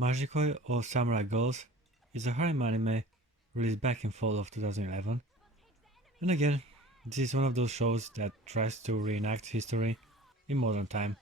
Majiko or Samurai Girls is a harem anime released back in fall of 2011. And again, this is one of those shows that tries to reenact history in modern time,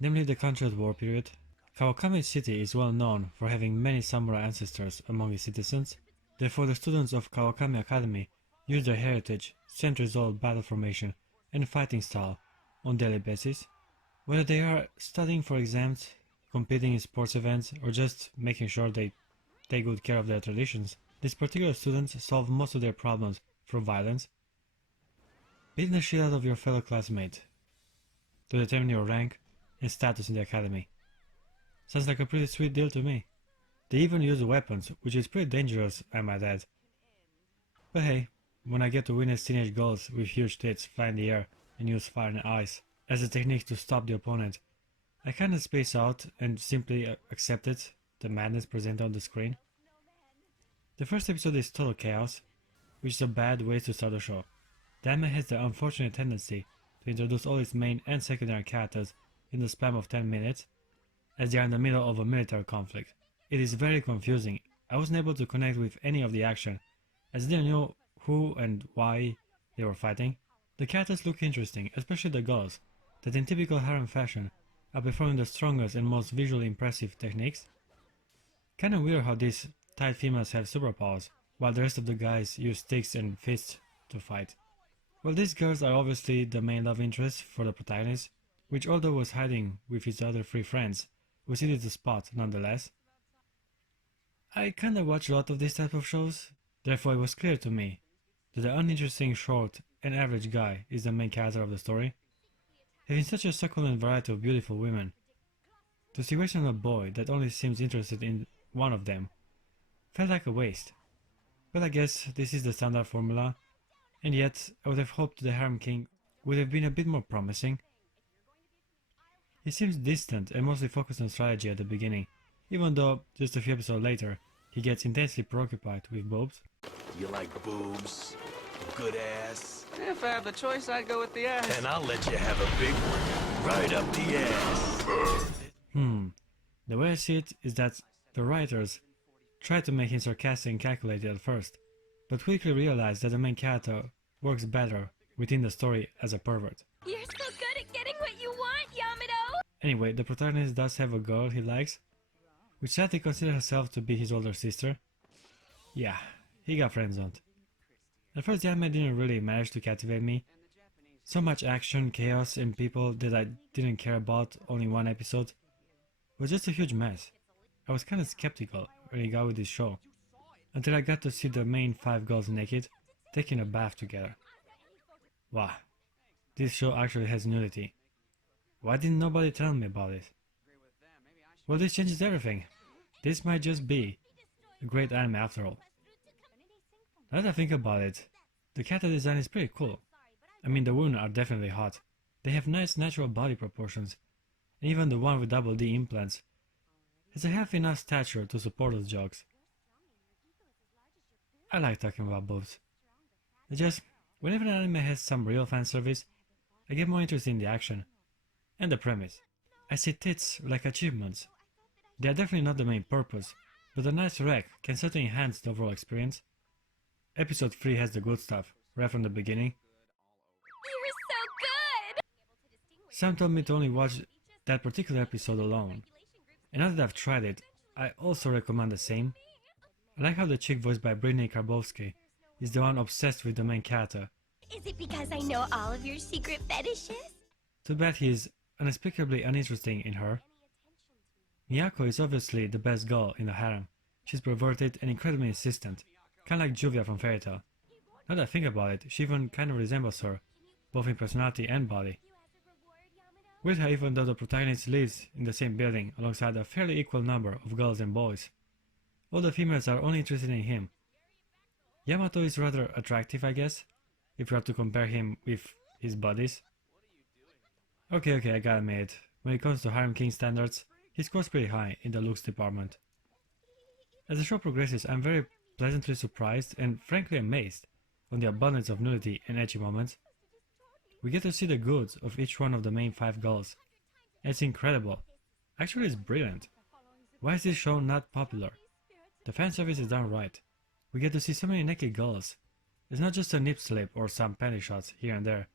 namely the country at war period. Kawakami City is well known for having many samurai ancestors among its citizens, therefore the students of Kawakami Academy use their heritage, centuries-old battle formation and fighting style on daily basis, whether they are studying for exams, competing in sports events, or just making sure they take good care of their traditions. These particular students solve most of their problems through violence, beating the shit out of your fellow classmate to determine your rank and status in the academy. Sounds like a pretty sweet deal to me. They even use weapons, which is pretty dangerous, I might add. But hey, when I get to witness teenage girls with huge tits fly in the air and use fire and ice as a technique to stop the opponent, I kinda space out and simply accepted the madness presented on the screen. The first episode is total chaos, which is a bad way to start the show. The anime has the unfortunate tendency to introduce all its main and secondary characters in the span of 10 minutes, as they are in the middle of a military conflict. It is very confusing. I wasn't able to connect with any of the action, as I didn't know who and why they were fighting. The characters look interesting, especially the girls, that in typical harem fashion are performing the strongest and most visually impressive techniques. Kinda weird how these tight females have superpowers, while the rest of the guys use sticks and fists to fight. Well, these girls are obviously the main love interest for the protagonist, which although was hiding with his other three friends, was easy to spot nonetheless. I kinda watch a lot of these type of shows, therefore it was clear to me that the uninteresting short and average guy is the main character of the story. Having such a succulent variety of beautiful women, to see on a boy that only seems interested in one of them felt like a waste. But I guess this is the standard formula, and yet I would have hoped the Harem King would have been a bit more promising. He seems distant and mostly focused on strategy at the beginning, even though just a few episodes later he gets intensely preoccupied with boobs. You like boobs? Good ass? If I have the choice, I'd go with the ass. And I'll let you have a big one. Right up the ass. The way I see it is that the writers tried to make him sarcastic and calculated at first, but quickly realized that the main character works better within the story as a pervert. You're so good at getting what you want, Yamato! Anyway, the protagonist does have a girl he likes, which sadly considers herself to be his older sister. Yeah, he got friendzoned. At first the anime didn't really manage to captivate me. So much action, chaos, and people that I didn't care about only one episode was just a huge mess. I was kinda skeptical when I got with this show, until I got to see the main 5 girls naked, taking a bath together. Wow, this show actually has nudity. Why didn't nobody tell me about it? Well, this changes everything. This might just be a great anime after all. Now that I think about it, the character design is pretty cool. I mean, the women are definitely hot. They have nice natural body proportions, and even the one with double D implants has a healthy enough stature to support those jokes. I like talking about boobs. It's just, whenever an anime has some real fan service, I get more interested in the action and the premise. I see tits like achievements. They are definitely not the main purpose, but a nice wreck can certainly enhance the overall experience. Episode 3 has the good stuff, right from the beginning. You're so good! Sam told me to only watch that particular episode alone, and now that I've tried it, I also recommend the same. I like how the chick voiced by Brittany Karbowski is the one obsessed with the main character. Is it because I know all of your secret fetishes? Too bad he is inexplicably uninteresting in her. Miyako is obviously the best girl in the harem. She's perverted and incredibly insistent, kinda like Juvia from Fairy Tail. Now that I think about it, she even kinda resembles her, both in personality and body. With her, even though the protagonist lives in the same building alongside a fairly equal number of girls and boys, all the females are only interested in him. Yamato is rather attractive, I guess, if you are to compare him with his buddies. Okay, I gotta admit, when it comes to Harem King standards, he scores pretty high in the looks department. As the show progresses, I'm very pleasantly surprised and frankly amazed on the abundance of nudity and edgy moments. We get to see the goods of each one of the main 5 girls. And it's incredible. Actually, it's brilliant. Why is this show not popular? The fan service is done right. We get to see so many naked girls. It's not just a nip slip or some panty shots here and there,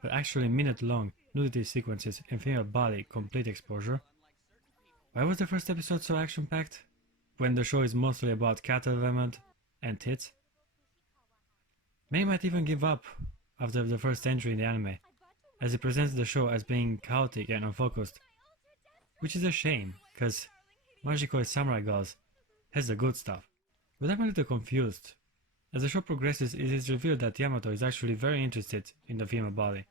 but actually minute-long nudity sequences and female body complete exposure. Why was the first episode so action-packed, when the show is mostly about cat development and tits? Many might even give up after the first entry in the anime, as it presents the show as being chaotic and unfocused, which is a shame, cause Majiko is Samurai Girls has the good stuff. But I'm a little confused. As the show progresses, it is revealed that Yamato is actually very interested in the female body,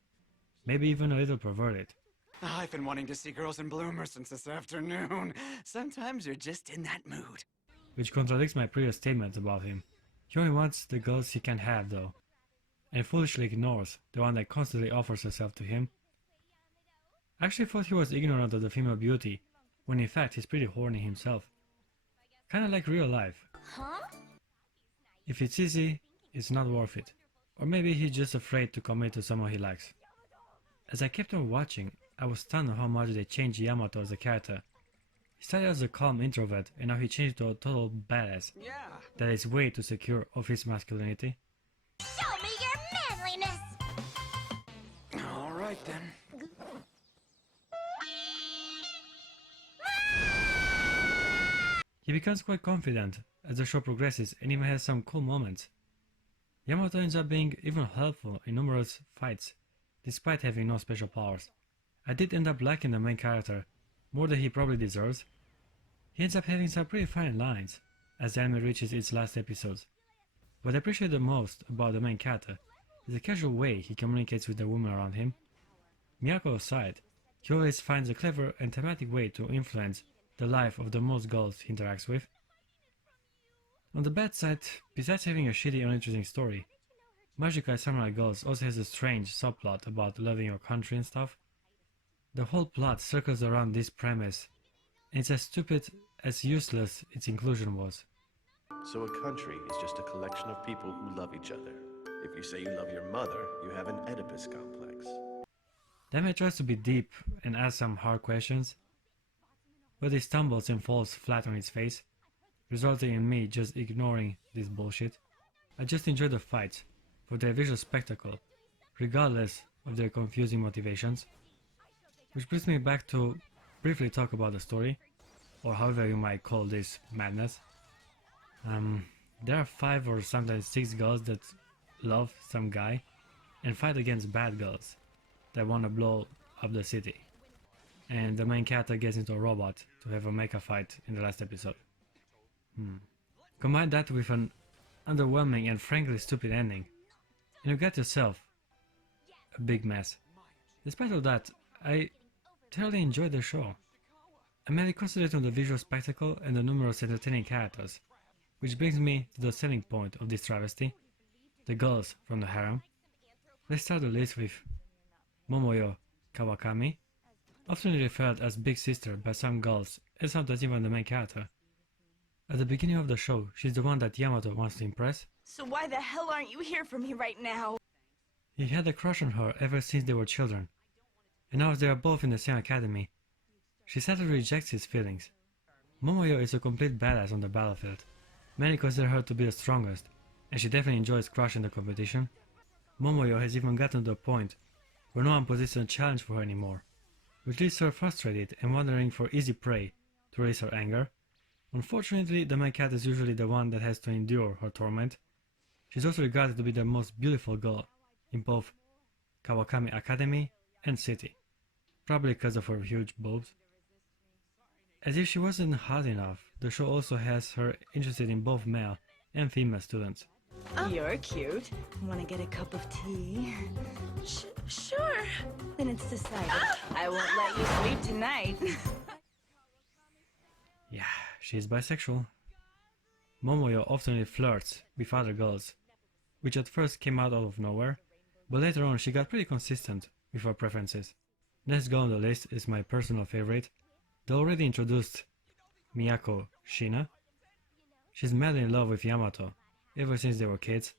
maybe even a little perverted. I've been wanting to see girls in bloomers since this afternoon. Sometimes you're just in that mood. Which contradicts my previous statement about him. He only wants the girls he can have though, and foolishly ignores the one that constantly offers herself to him. I actually thought he was ignorant of the female beauty, when in fact he's pretty horny himself. Kinda like real life. Huh? If it's easy, it's not worth it. Or maybe he's just afraid to commit to someone he likes. As I kept on watching, I was stunned on how much they changed Yamato as a character. He started as a calm introvert and now he changed to a total badass Yeah. that is way too secure of his masculinity. Show me your manliness! All right then. He becomes quite confident as the show progresses and even has some cool moments. Yamato ends up being even helpful in numerous fights, despite having no special powers. I did end up liking the main character, more than he probably deserves. He ends up having some pretty fine lines, as the anime reaches its last episodes. What I appreciate the most about the main character is the casual way he communicates with the women around him. Miyako aside, he always finds a clever and thematic way to influence the life of the most girls he interacts with. On the bad side, besides having a shitty uninteresting story, Majiko Samurai Girls also has a strange subplot about loving your country and stuff. The whole plot circles around this premise, and it's as stupid as useless its inclusion was. So a country is just a collection of people who love each other. If you say you love your mother, you have an Oedipus complex. Dame tries to be deep and ask some hard questions, but he stumbles and falls flat on his face, resulting in me just ignoring this bullshit. I just enjoy the fights for their visual spectacle, regardless of their confusing motivations. Which brings me back to briefly talk about the story, or however you might call this madness. There are 5 or sometimes 6 girls that love some guy and fight against bad girls that want to blow up the city. And the main character gets into a robot to have a mecha fight in the last episode. Combine that with an underwhelming and frankly stupid ending, and you get yourself a big mess. Despite all that, I thoroughly enjoyed the show. I mainly concentrate on the visual spectacle and the numerous entertaining characters, which brings me to the selling point of this travesty, the girls from the harem. Let's start the list with Momoyo Kawakami, often referred as Big Sister by some girls and sometimes even the main character. At the beginning of the show, she's the one that Yamato wants to impress. So why the hell aren't you here for me right now? He had a crush on her ever since they were children, and now they are both in the same academy. She sadly rejects his feelings. Momoyo is a complete badass on the battlefield. Many consider her to be the strongest, and she definitely enjoys crushing the competition. Momoyo has even gotten to the point where no one poses a challenge for her anymore, which leaves her frustrated and wandering for easy prey to release her anger. Unfortunately, the main cat is usually the one that has to endure her torment. She's also regarded to be the most beautiful girl in both Kawakami Academy and City, probably because of her huge boobs. As if she wasn't hot enough, the show also has her interested in both male and female students. You're cute. Want to get a cup of tea? Sure. Then it's decided. I won't let you sleep tonight. Yeah, she is bisexual. Momoyo often flirts with other girls, which at first came out of nowhere, but later on she got pretty consistent with her preferences. Next girl on the list is my personal favorite, the already introduced Miyako Shina. She's madly in love with Yamato ever since they were kids.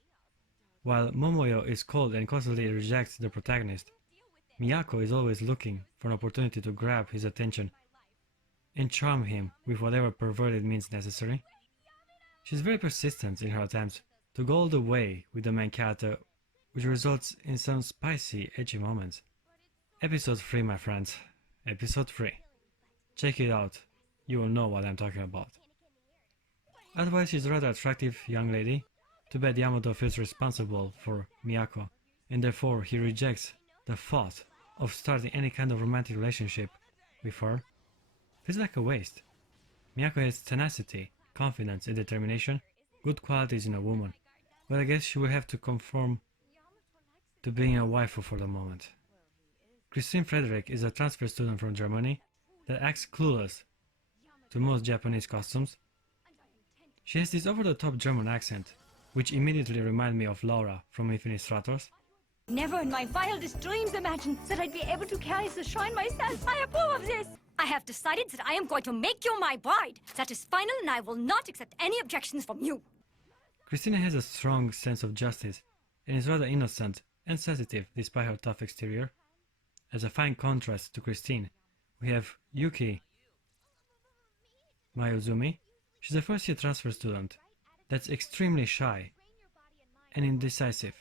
While Momoyo is cold and constantly rejects the protagonist, Miyako is always looking for an opportunity to grab his attention. and charm him with whatever perverted means necessary. She's very persistent in her attempts to go all the way with the main character, which results in some spicy, edgy moments. Episode 3, my friends. Episode 3. Check it out, you will know what I'm talking about. Otherwise, she's a rather attractive young lady. Too bad Yamato feels responsible for Miyako, and therefore he rejects the thought of starting any kind of romantic relationship with her. Feels like a waste. Miyako has tenacity, confidence and determination, good qualities in a woman, but I guess she will have to conform to being a waifu for the moment. Christine Frederick is a transfer student from Germany that acts clueless to most Japanese customs. She has this over-the-top German accent, which immediately reminds me of Laura from Infinite Stratos. Never in my wildest dreams imagined that I'd be able to carry the shrine myself. I approve of this. I have decided that I am going to make you my bride. That is final, and I will not accept any objections from you. Christina has a strong sense of justice and is rather innocent and sensitive despite her tough exterior. As a fine contrast to Christine, we have Yuki Mayuzumi. She's a first-year transfer student that's extremely shy and indecisive.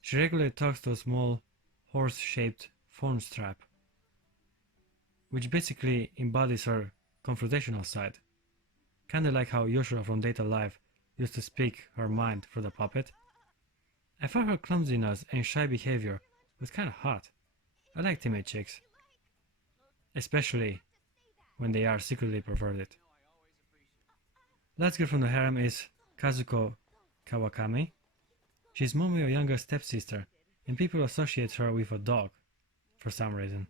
She regularly talks to a small horse-shaped phone strap, which basically embodies her confrontational side. Kinda like how Yoshura from Data Live used to speak her mind through the puppet. I found her clumsiness and shy behavior was kinda hot. I like timid chicks, especially when they are secretly perverted. Last girl from the harem is Kazuko Kawakami. She's Momoyo's younger stepsister, and people associate her with a dog for some reason.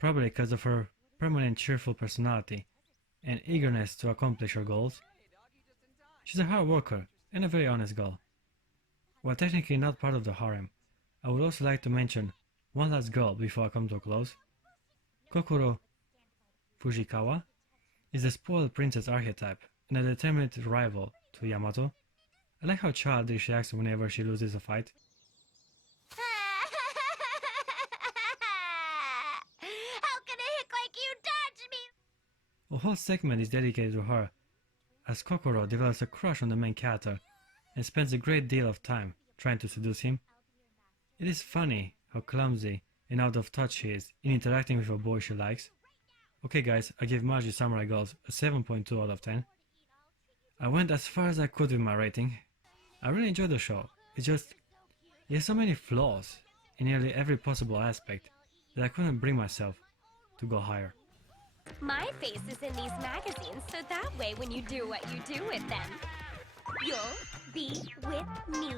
Probably because of her permanent cheerful personality and eagerness to accomplish her goals. She's a hard worker and a very honest girl. While technically not part of the harem, I would also like to mention one last girl before I come to a close. Kokoro Fujikawa is the spoiled princess archetype and a determined rival to Yamato. I like how childish she acts whenever she loses a fight. How can a hick like you dodge me? A whole segment is dedicated to her, as Kokoro develops a crush on the main character and spends a great deal of time trying to seduce him. It is funny how clumsy and out of touch she is in interacting with a boy she likes. Okay guys, I give Maji Samurai Girls a 7.2 out of 10. I went as far as I could with my rating. I really enjoyed the show. It's just, it has so many flaws in nearly every possible aspect that I couldn't bring myself to go higher. My face is in these magazines, so that way when you do what you do with them, you'll be with me.